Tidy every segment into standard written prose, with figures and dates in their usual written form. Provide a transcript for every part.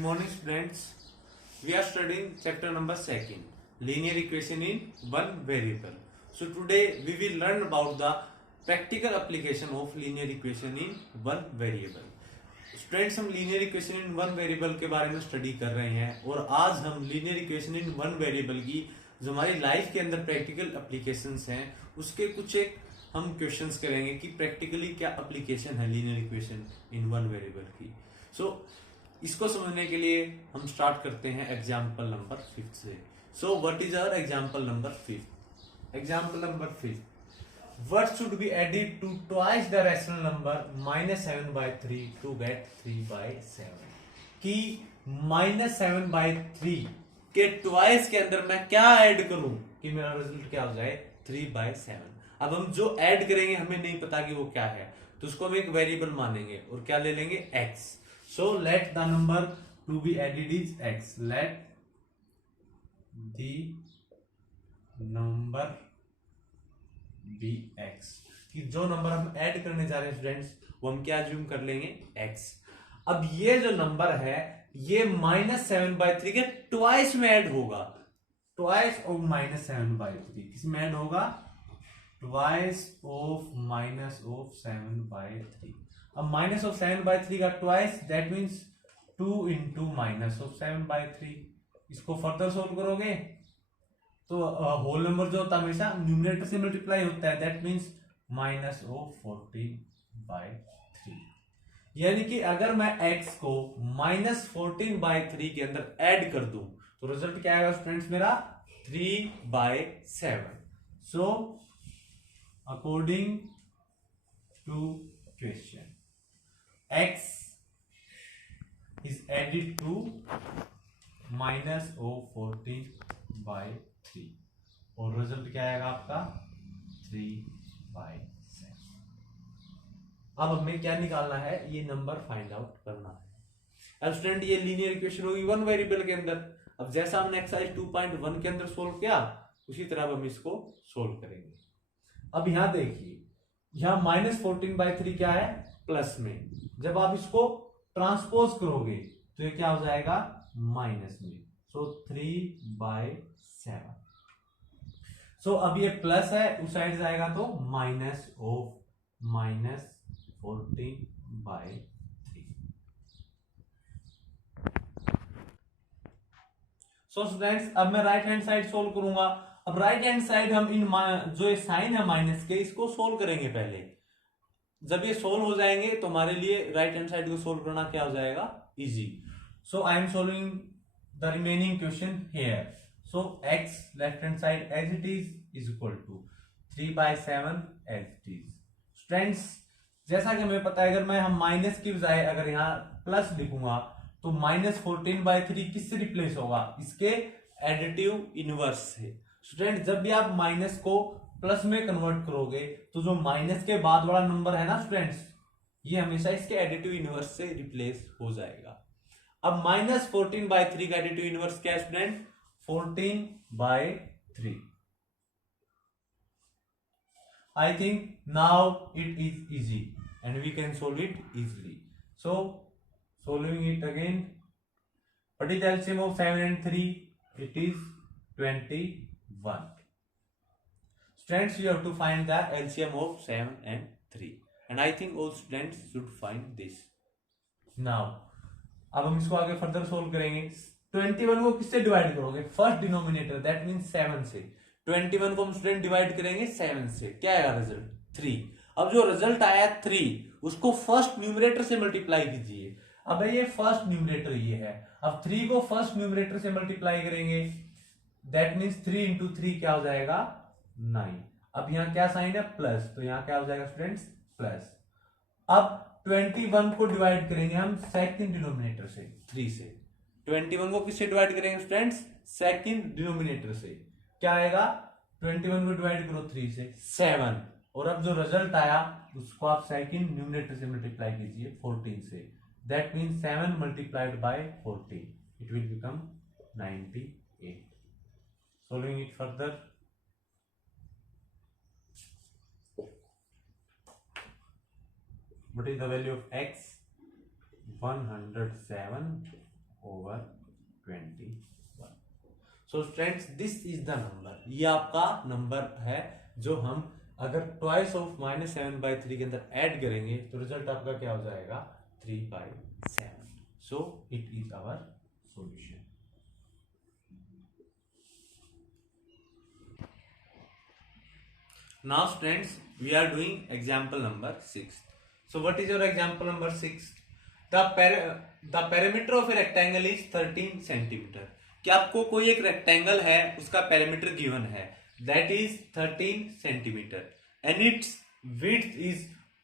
morning, students. We are studying chapter number 2, linear equation in one variable. So today we will learn about the practical application of linear equation in one variable. Students, हम linear equation in one variable के बारे में study कर रहे हैं और आज हम linear equation in one variable की जो हमारी लाइफ के अंदर प्रैक्टिकल एप्लीकेशंस हैं उसके कुछ एक हम क्वेश्चंस करेंगे कि प्रैक्टिकली क्या एप्लीकेशन है linear equation in one variable की। इसको समझने के लिए हम स्टार्ट करते हैं एग्जाम्पल नंबर 5 से। So what is our example number 5? Example number 5, what should be added to twice the rational number -7/3 to get 3/7? कि -7/3 के ट्वाइस के अंदर मैं क्या ऐड करूं कि मेरा रिजल्ट क्या हो जाए 3/7। अब हम जो ऐड करेंगे हमें नहीं पता कि वो क्या है, तो उसको हम एक वेरिएबल मानेंगे और क्या ले लेंगे x। So let the number to be added is x। Let the number be x, कि जो नंबर हम ऐड करने जा रहे हैं स्टूडेंट्स वो हम क्या अज्यूम कर लेंगे x। अब ये जो नंबर है ये -7/3 के ट्वाइस में ऐड होगा। ट्वाइस ऑफ -7/3 किस में ऐड होगा? Twice of -7/3। अब -7/3 का ट्वाइस दैट मीन्स 2 into -7/3। इसको फर्दर सोल्व करोगे तो होल नंबर जो होता है हमेशा न्यूमरेटर से मल्टीप्लाई होता है, दैट मीन्स -14/3। यानी कि अगर मैं x को -14/3 के अंदर ऐड कर दूं तो रिजल्ट क्या आएगा स्टूडेंट्स मेरा 3/7। So according to question x is added to -14/3 और रिजल्ट क्या आएगा आपका 3/7। अब हमें क्या निकालना है? ये नंबर फाइंड आउट करना है। अब स्टूडेंट ये लीनियर इक्वेशन होगी वन वेरिएबल के अंदर। अब जैसा हमने एक्सरसाइज 2.1 के अंदर सोल्व किया उसी तरह अब हम इसको सोल्व करेंगे। अब यहां देखिए, यहां -14/3 क्या है? प्लस में। जब आप इसको ट्रांसपोज करोगे तो ये क्या हो जाएगा? माइनस में। सो 3/7। सो अब ये प्लस है उस साइड जाएगा तो माइनस ऑफ -14/3। सो स्टूडेंट्स अब मैं राइट हैंड साइड सोल्व करूंगा। अब राइट हैंड साइड हम इन जो ये साइन है माइनस के इसको सोल्व करेंगे पहले। जब ये सोल्व हो जाएंगे तो हमारे लिए राइट हैंड साइड को सोल्व करना क्या हो जाएगा? Easy. So I M solving the remaining question here. So x left hand side as it is equal to 3/7 as it is. Students, जैसा कि हमें पता है अगर मैं हम माइनस की बजाय अगर यहाँ प्लस लिखूंगा तो -14/3 किससे रिप्लेस होगा? इसके एडिटिव इनवर्स से। स्टूडेंट जब भी आप माइनस को प्लस में कन्वर्ट करोगे तो जो माइनस के बाद वाला नंबर है ना स्टूडेंट्स, ये हमेशा इसके एडिटिव इनवर्स से रिप्लेस हो जाएगा। अब -14/3 का एडिटिव इनवर्स क्या है student? 14/3। I think now it is easy and we can solve it easily. So solving it again, what is LCM of 7 and 3? It is 21। Students you have to find the LCM of 7 and 3 and I think all students should find this. Now अब हम इसको आगे further solve करेंगे। 21 को किससे divide करोगे? First denominator that means 7 से। 21 को हम स्टूडेंट डिवाइड करेंगे 7 से, क्या आएगा रिजल्ट? 3। अब जो रिजल्ट आया 3 उसको फर्स्ट न्यूमरेटर से मल्टीप्लाई कीजिए। अब ये फर्स्ट न्यूमरेटर ये है। अब 3 को फर्स्ट न्यूमरेटर से मल्टीप्लाई करेंगे दैट मींस 3 into 3 क्या हो जाएगा? 9। अब यहाँ क्या साइन है? प्लस, तो यहाँ क्या हो जाएगा स्टूडेंट्स? प्लस। अब 21 को डिवाइड करेंगे हम सेकंड डिनोमिनेटर से 3 से। 21 को किससे डिवाइड करेंगे स्टूडेंट्स? सेकंड डिनोमिनेटर से। क्या आएगा? 21 को डिवाइड करो 3 से 7 और अब जो रिजल्ट आया उसको आप सेकंड न्यूमरेटर से मल्टीप्लाई कीजिए 14 से। That means 7 multiplied by 14 it will become 98। Solving it further, what is the value of x? 107 over 21. So students this is the number, ये आपका नंबर है जो हम अगर ट्वाइस ऑफ -7/3 के अंदर ऐड करेंगे तो रिजल्ट आपका क्या हो जाएगा 3/7. So it is our solution. Now students, we are doing example number 6. So what is your example number 6? The perimeter of a rectangle is 13 centimeter. कि आपको कोई एक रेक्टेंगल है उसका पैरामीटर गिवन है that is 13 centimeter and its width is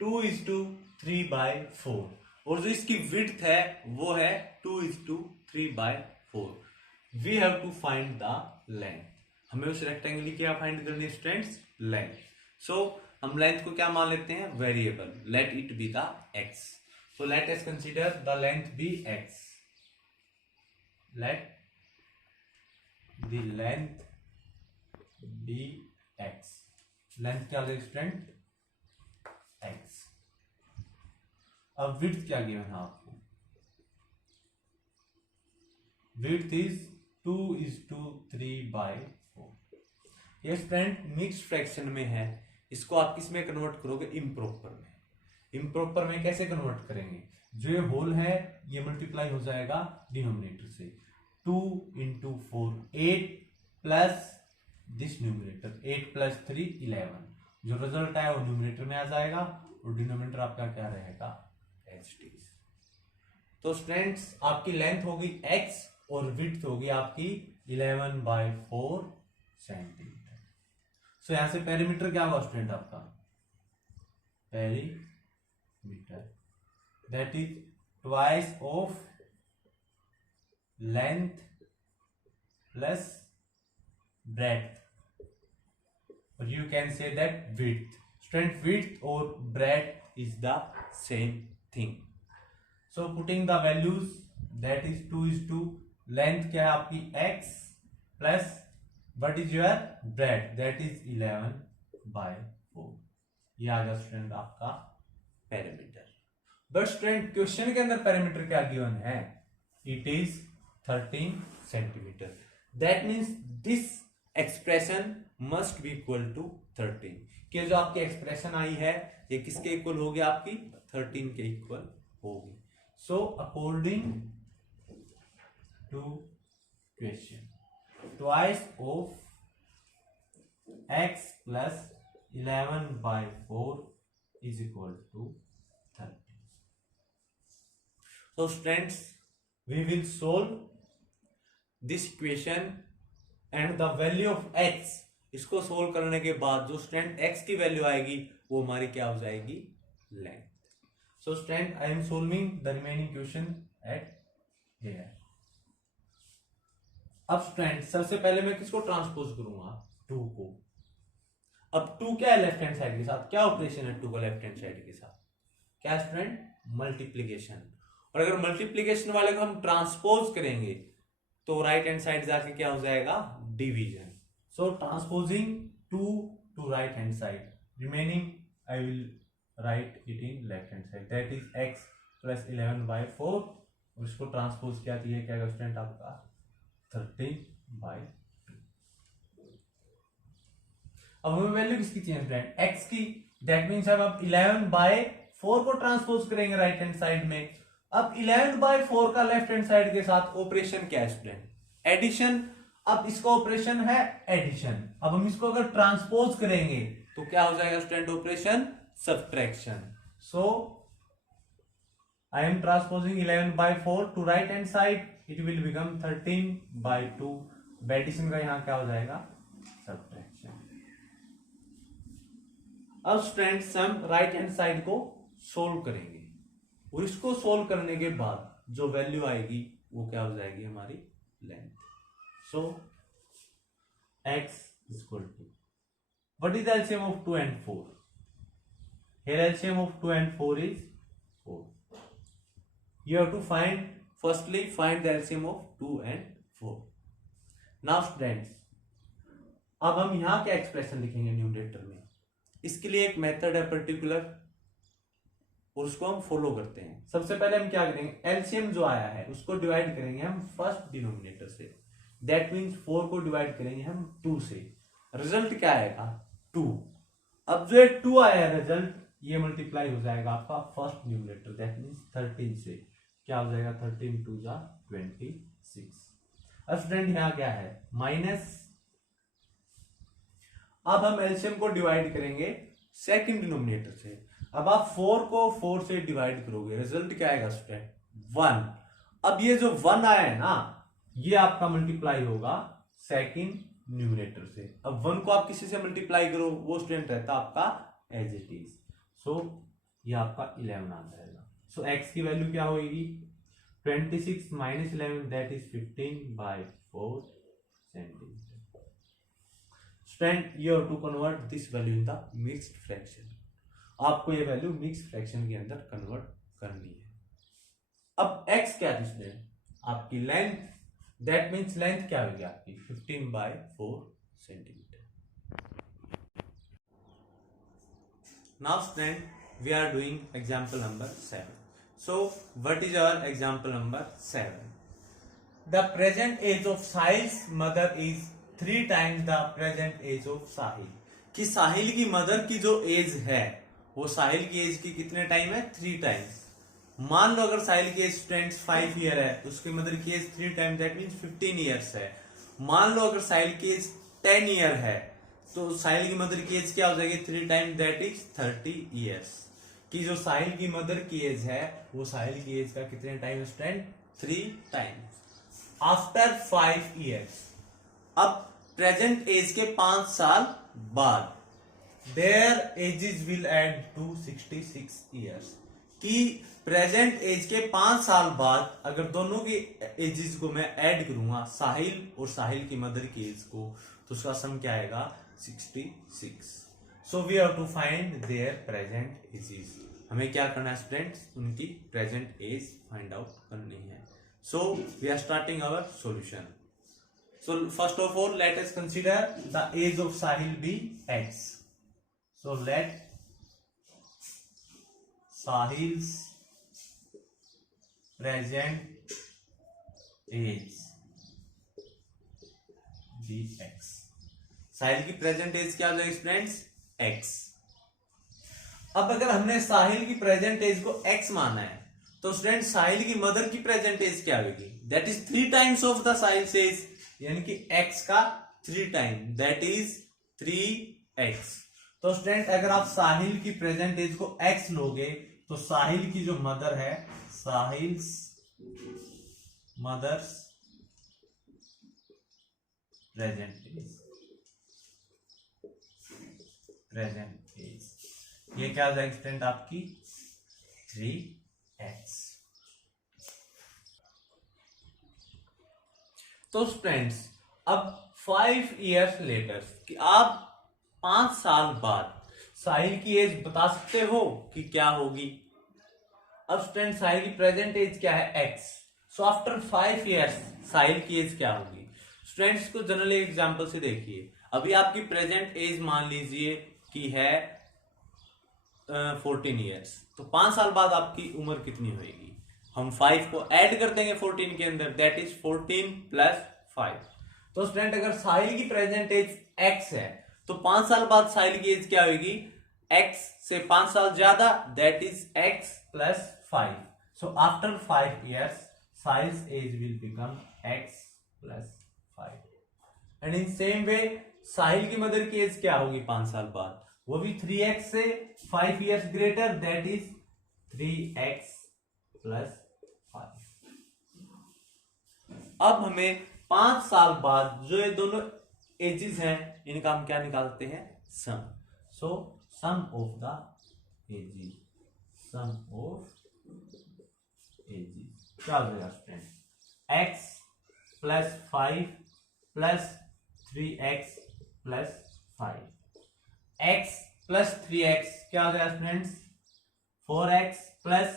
2:3/4 और जो इसकी width है वो है 2:3/4. We have to find the length. हमें उस रेक्टेंगल की क्या फाइंड करनी है स्टूडेंट्स? लेंथ. सो हम लेंथ को क्या मान लेते हैं? Variable. Let it be the x. So let us consider the length be x. Let the length be x. Length क्या होगी स्टूडेंट? x. अब विड्थ क्या गिवन है आपको? Width is 2:3/4. ये स्टूडेंट मिक्स्ड फ्रैक्शन में है, इसको आप किस में कन्वर्ट करोगे? इम्प्रॉपर में. इम्प्रॉपर में कैसे कन्वर्ट करेंगे? जो ये होल है ये मल्टीप्लाई हो जाएगा डिनोमिनेटर से. 2 × 4 8 प्लस दिस न्यूमिनेटर 8 + 3 11. जो रिजल्ट है वो न्यूमिनेटर में आ जाएगा और डिनोमिनेटर आपका क्या रहेगा? HT. तो स्टूडेंट्स आपकी लेंथ होगी x और विड्थ होगी आपकी 11/4 सेंटीमीटर. सो यहां से पेरीमीटर क्या होगा स्टूडेंट आपका? Perimeter that is twice of length plus breadth और you can say that width. Student width और breadth is the same thing. So putting the values that is 2:2. Length क्या है आपकी? x plus what is your breadth that is 11/4. ये आ गया student आपका parameter. But student question के अंदर parameter क्या गिवन है? It is 13 centimetre. That means this expression must be equal to 13. कि जो आपकी एक्सप्रेशन आई है ये किसके इक्वल होगी? आपकी 13 के इक्वल होगी. So according to question twice of x plus 11/4 is equal to 30. So students, we will solve this equation and the value of x. इसको सोल्व करने के बाद जो स्टूडेंट x की वैल्यू आएगी वो हमारी क्या हो जाएगी? Length. So student I am solving the remaining question eight here. अब स्टूडेंट सबसे पहले मैं किसको ट्रांसपोज करूंगा? 2 को. अब 2 क्या है लेफ्ट हैंड साइड के साथ? क्या ऑपरेशन है 2 का लेफ्ट हैंड साइड के साथ? क्या स्टूडेंट? मल्टीप्लीकेशन. और अगर मल्टीप्लीकेशन वाले को हम ट्रांसपोज करेंगे तो राइट हैंड साइड जाके क्या हो जाएगा? Division. So transposing 2 to right hand side. Remaining I will write it in left hand side that is x plus 11/4 और इसको ट्रांसपोज किया तो ये क्या है स्टूडेंट आपका 13/2. अब हमें वैल्यू किसकी चाहिए स्टूडेंट? x की. दैट मीन्स अब 11/4 को ट्रांसपोज करेंगे राइट हैंड साइड में. अब 11/4 का लेफ्ट हैंड साइड के साथ ऑपरेशन क्या है स्टूडेंट? एडिशन. अब इसका ऑपरेशन है एडिशन. अब हम इसको अगर ट्रांसपोज करेंगे तो क्या हो जाएगा student? Operation subtraction. So I am transposing 11/4 to right hand side. It will become 13/2. Addition का यहां क्या हो जाएगा? सब्ट्रैक्शन. अब स्टूडेंट्स हम राइट हैंड साइड को सोल्व करेंगे और इसको सोल्व करने के बाद जो वैल्यू आएगी वो क्या हो जाएगी? हमारी length. So x is equal to what is the LCM of 2 and 4? Here LCM of 2 and 4 is 4. You have to firstly find the LCM of 2 and 4. Now students, अब हम यहां क्या एक्सप्रेशन लिखेंगे न्यूमरेटर में? इसके लिए एक मेथड है पर्टिकुलर और उसको हम फॉलो करते हैं। सबसे पहले हम क्या करेंगे, एलसीएम जो आया है उसको डिवाइड करेंगे हम फर्स्ट डिनोमिनेटर से, दैट मीन्स 4 को डिवाइड करेंगे हम 2 से, रिजल्ट क्या आएगा 2। अब जो 2 आया है रिजल्ट, ये मल्टीप्लाई हो जाएगा आपका फर्स्ट न्यूमरेटर, दैट मीन्स 13 से, क्या हो जाएगा 13 2 जा 26। अब स्टूडेंट यहाँ क्या है माइनस, अब हम एलसीएम को डिवाइड करेंगे सेकंड डिनोमिनेटर से। अब आप 4 को 4 से डिवाइड करोगे, रिजल्ट क्या आएगा स्टूडेंट 1। अब ये जो 1 आया है ना, ये आपका मल्टीप्लाई होगा सेकंड न्यूमरेटर से। अब 1 को आप किसी से मल्टीप्लाई करो, वो स्टूडेंट रहता आपका एज इट इज, सो ये आपका 11 आ जाएगा। सो x की वैल्यू क्या होगी 26 minus 11 that is 15/4 centimetre. Student you have to convert this value in the mixed fraction, आपको ये वैल्यू मिक्स्ड फ्रैक्शन के अंदर कन्वर्ट करनी है। अब x क्या थी स्टूडेंट आपकी लेंथ, दैट मीन्स लेंथ क्या होगी आपकी 15/4 centimetre. Now student we are doing example number 7। So what is our example number 7? The present age of Sahil's mother is 3 times the present age of Sahil. कि साहिल की mother की जो as है वो साहिल की एज की कितने टाइम है 3 टाइम्स। मान लो अगर साहिल की एज स्टूडेंट्स 5 ईयर है, उसकी मदर की age 3 times that means 15 years है। मान लो अगर साहिल की एज 10 ईयर है, तो साहिल की मदर की एज क्या हो जाएगी 3 टाइम्स दैट इज 30 ईयर्स। कि जो साहिल की मदर की एज है वो साहिल की एज का कितने time student 3 times. After 5 years, अब प्रेजेंट एज के 5 साल बाद, their ages will add to 66 years. कि प्रेजेंट एज के 5 साल बाद अगर दोनों की एजेस को मैं ऐड करूंगा, साहिल और साहिल की मदर की एज को, तो उसका सम क्या आएगा 66। So we have to find their present ages. हमें क्या करना है स्टूडेंट्स, उनकी प्रेजेंट एज फाइंड आउट करनी है। So we are starting our solution. So first of all, let us consider the age of Sahil be x. So let Sahil's present age be x. साहिल की present age क्या हो जाएगी students x। अब अगर हमने साहिल की प्रेजेंट एज को x माना है, तो स्टूडेंट साहिल की मदर की प्रेजेंट एज क्या होगी, that is 3 times of the Sahil age, यानी कि x का 3 टाइम दैट इज 3x। तो स्टूडेंट अगर आप साहिल की प्रेजेंट एज को x लोगे, तो साहिल की जो मदर है, साहिल्स मदर्स प्रेजेंट एज, ये क्या हो जाएगी स्टूडेंट आपकी 3x। तो स्टूडेंट्स अब 5 ईयर्स लेटर, कि आप 5 साल बाद साहिल की एज बता सकते हो कि क्या होगी। अब स्टूडेंट साहिल की प्रेजेंट एज क्या है x, सो आफ्टर 5 ईयर्स साहिल की एज क्या होगी। स्टूडेंट्स को जनरली एग्जांपल से देखिए, अभी आपकी प्रेजेंट एज मान लीजिए कि है 14 ईयर्स, तो 5 साल बाद आपकी उम्र कितनी होगी, हम 5 को ऐड कर देंगे 14 के अंदर, दैट इज 14 प्लस 5। तो स्टूडेंट अगर साहिल की प्रेजेंट एज x है, तो 5 साल बाद साहिल की एज क्या होगी, x से 5 साल ज्यादा, that is x plus 5। So after 5 years Sahil's age will become x plus 5। And in same way Sahil की मदर की एज क्या होगी 5 साल बाद, वो भी 3x से 5 years greater, that is 3x plus 5। अब हमें 5 साल बाद जो ये दोनों एजेस हैं, इनका हम क्या निकालते हैं sum. So sum of the ages, sum of ages क्या हो जाएगा student, x plus 5 plus 3x plus 5, x plus 3x क्या हो जाएगा students 4x plus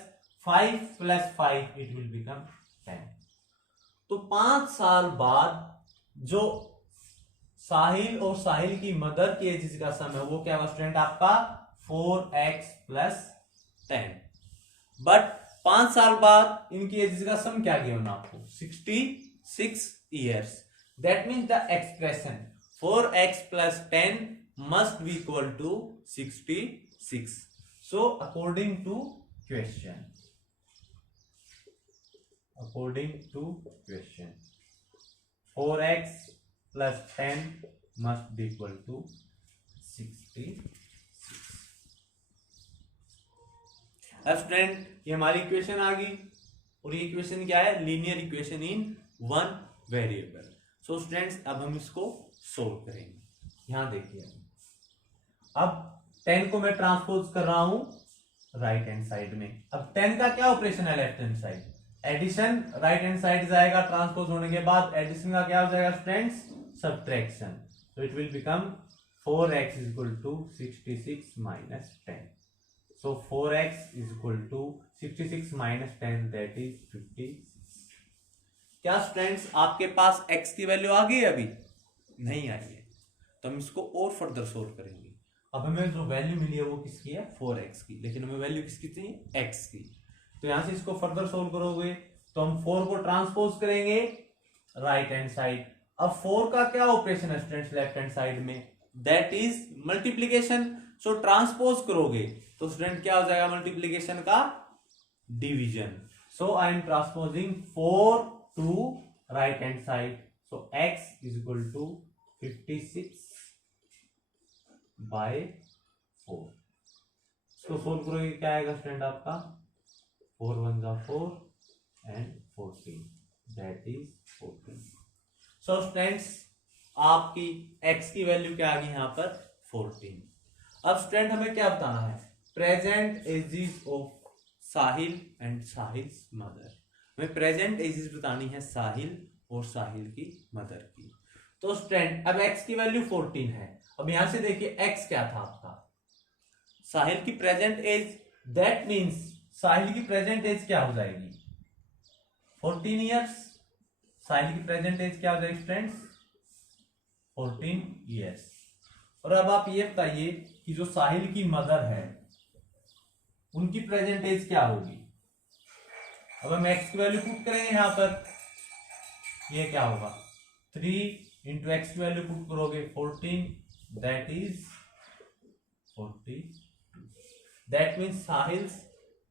5 plus 5 it will become 10। तो 5 साल बाद जो साहिल और साहिल की मदर की एज का सम है वो क्या होगा स्टूडेंट आपका 4x प्लस 10। बट 5 साल बाद इनकी एजेस का सम क्या गिवन आपको 66 years. That means the expression 4x plus 10 must be equal to 66. So according to question 4x plus 10 must be equal to 66। अब स्टूडेंट ये हमारी इक्वेशन आ गई और ये इक्वेशन क्या है linear equation in one variable. So students अब हम इसको सोल्व करेंगे। यहां देखिए अब 10 को मैं ट्रांसपोज कर रहा हूं राइट हैंड साइड में। अब 10 का क्या ऑपरेशन है left hand side addition, right hand side जाएगा ट्रांसपोज होने के बाद एडिशन का क्या हो जाएगा students subtraction. So it will become 4x is equal to 66 minus 10। So 4x is equal to 66 minus 10 that is 56। क्या स्टूडेंट्स आपके पास x की वैल्यू आ गई अभी नहीं आई है तो हम इसको और फर्दर सोल्व करेंगे। अब हमें जो वैल्यू मिली है वो किसकी है 4x की, लेकिन हमें वैल्यू किसकी चाहिए x की। तो यहां से इसको फर्दर सोल्व करोगे तो हम 4 को ट्रांसपोज करेंगे राइट हैंड साइड। अब 4 का क्या ऑपरेशन है स्टूडेंट्स लेफ्ट हैंड साइड में that is multiplication. So transpose करोगे तो स्टूडेंट क्या हो जाएगा मल्टीप्लीकेशन का division. So I am transposing 4 to right hand side. So x is equal to 56 by 4। इसको सोल्व करोगे क्या आएगा स्टूडेंट आपका 4 1 जा 4 and 14 that is 14। So students आपकी x की वैल्यू क्या आ गई यहां पर 14। अब स्टूडेंट हमें क्या बताना है present ages of Sahil and Sahil's mother. हमें प्रेजेंट एजेस बतानी है साहिल और साहिल की मदर की। तो स्टूडेंट अब x की वैल्यू 14 है। अब यहां से देखिए x क्या था आपका साहिल की प्रेजेंट एज, दैट मींस साहिल की प्रेजेंट एज क्या हो जाएगी 14 इयर्स। साहिल की प्रेजेंट एज क्या हो जाएगी स्टूडेंट्स 14 इयर्स। और अब आप ये बताइए कि जो साहिल की मदर है उनकी प्रेजेंट एज क्या होगी। अब हम x की वैल्यू पुट करेंगे यहां पर, ये क्या होगा 3 इंटू एक्स की वैल्यू पुट करोगे 14 that is 42। That means Sahil's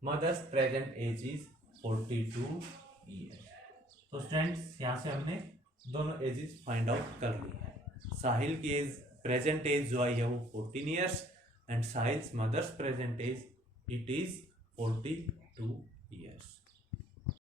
mother's present age is 42 year. तो स्टूडेंट्स यहां से हमने दोनों एजेस फाइंड आउट कर ली है। साहिल की एज प्रेजेंट एज जो आई है वो 14 years and Sahil's mother's present age it is 42 years.